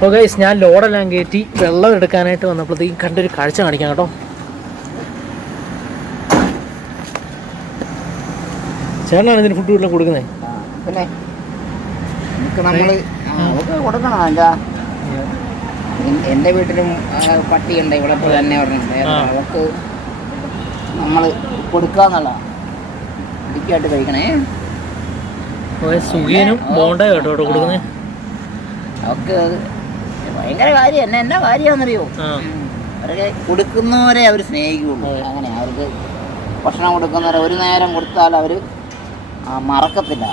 അപ്പോൾ ഗൈസ് ഞാൻ ലോഡെല്ലാം കയറ്റി വെള്ളം എടുക്കാനായിട്ട് വന്നപ്പോഴത്തേക്കും കണ്ടൊരു കാഴ്ച കാണിക്കാം കേട്ടോ. ചേട്ടനാണ് ഇതിന് ഫുഡ് വീട്ടിൽ കൊടുക്കുന്നത്. പിന്നെ നമ്മൾ കൊടുക്കണം. എന്താ എൻ്റെ വീട്ടിലും പട്ടിയുണ്ട് ഇവിടെ തന്നെ പറഞ്ഞിട്ടുണ്ട്. അവർക്ക് നമ്മൾ കൊടുക്കാന്നുള്ള ഇടിക്കായിട്ട് കഴിക്കണേ. സുഖിയനും ബോണ്ട കേട്ടോ കൊടുക്കുന്നത്. അവർക്ക് ഭയങ്കര കാര്യം. എന്നാ കാര്യമാണെന്നറിയോ, അവരൊക്കെ കൊടുക്കുന്നവരെ അവർ സ്നേഹിക്കുള്ളൂ. അങ്ങനെ അവർക്ക് ഭക്ഷണം കൊടുക്കുന്നവരെ ഒരു നേരം കൊടുത്താൽ അവർ മറക്കത്തില്ല.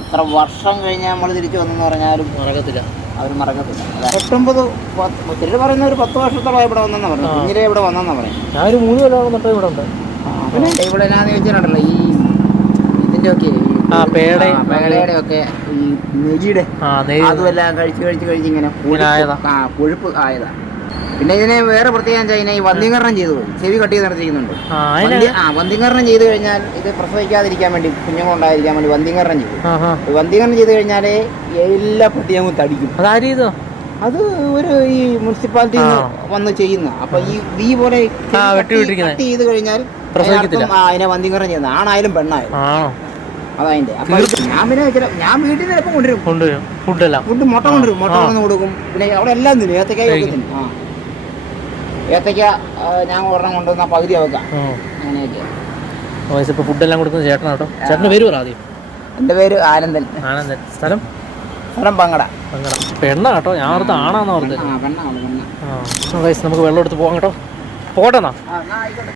എത്ര വർഷം കഴിഞ്ഞാൽ നമ്മൾ തിരിച്ചു വന്നെന്ന് പറഞ്ഞാലും മറക്കത്തില്ല, അവർ മറക്കത്തില്ല. 89 ചിലർ പറയുന്ന ഒരു 10 വർഷത്തോളം ഇവിടെ വന്നെന്നാ പറഞ്ഞു. കുഞ്ഞിലെ ഇവിടെ വന്നെന്നാ പറയും. ഞാൻ ഒരു 3 കൊല്ലം തൊട്ട് ഇവിടെ ഉണ്ട്. പിന്നെ ഇവിടെ എന്നാന്ന് ചോദിച്ചിട്ടുണ്ടല്ലോ, ഈ ഇതിൻ്റെ ഒക്കെ പേടയുടെ ഒക്കെ ഈ നെജിയുടെ അതുമെല്ലാം കഴിച്ച് ഇങ്ങനെ കൊഴുപ്പ് ആയതാ. പിന്നെ ഇതിനെ വേറെ പ്രത്യേകം വെച്ചാൽ ഈ വന്ധ്യീകരണം ചെയ്തു പോയി, ചെവി കട്ട് ചെയ്ത് നടത്തിക്കുന്നുണ്ട്. വന്ധ്യീകരണം ചെയ്ത് കഴിഞ്ഞാൽ ഇത് പ്രസവിക്കാതിരിക്കാൻ വേണ്ടി, കുഞ്ഞുങ്ങളുണ്ടായിരിക്കാൻ വേണ്ടി വന്ധ്യീകരണം ചെയ്തു. വന്ധ്യീകരണം ചെയ്ത് കഴിഞ്ഞാൽ എല്ലാ പട്ടിയും തടിക്കും. അത് ഒരു ഈ മുനിസിപ്പാലിറ്റി വന്ന് ചെയ്യുന്ന. അപ്പൊ ഈ പോലെ കട്ട് ചെയ്ത് കഴിഞ്ഞാൽ അതിനെ വന്ധ്യീകരണം ചെയ്യുന്ന, ആണായാലും പെണ്ണായാലും അതതിന്റെ. അപ്പൊ ഞാൻ വീട്ടിൽ നിന്ന് ചിലപ്പോൾ കൊണ്ടുവരും ഫുഡ് മുട്ട കൊണ്ടുവരും. മുട്ട കൊണ്ടു കൊടുക്കും. പിന്നെ അവിടെ എല്ലാം തിന്നും. ഏത്തക്കായ ഒക്കെ തിന്നും. ഏത്തക്ക ഞാൻ ഒരെണ്ണം കൊണ്ടുവന്ന പകുതി വെക്കാം. അങ്ങനെയൊക്കെ ഫുഡെല്ലാം കൊടുക്കുന്ന ചേട്ടനാട്ടോ. ചേട്ടൻ്റെ പേര് പറ ആദ്യം. എൻ്റെ പേര് ആനന്ദൻ. സ്ഥലം പങ്കട. പെണ്ണ കേട്ടോ, ഞാൻ ഓർത്ത് ആണാന്ന് ഓർത്ത്. പെണ്ണാണ്. നമുക്ക് വെള്ളം എടുത്ത് പോകാം കേട്ടോ. പോകട്ടെന്നാ.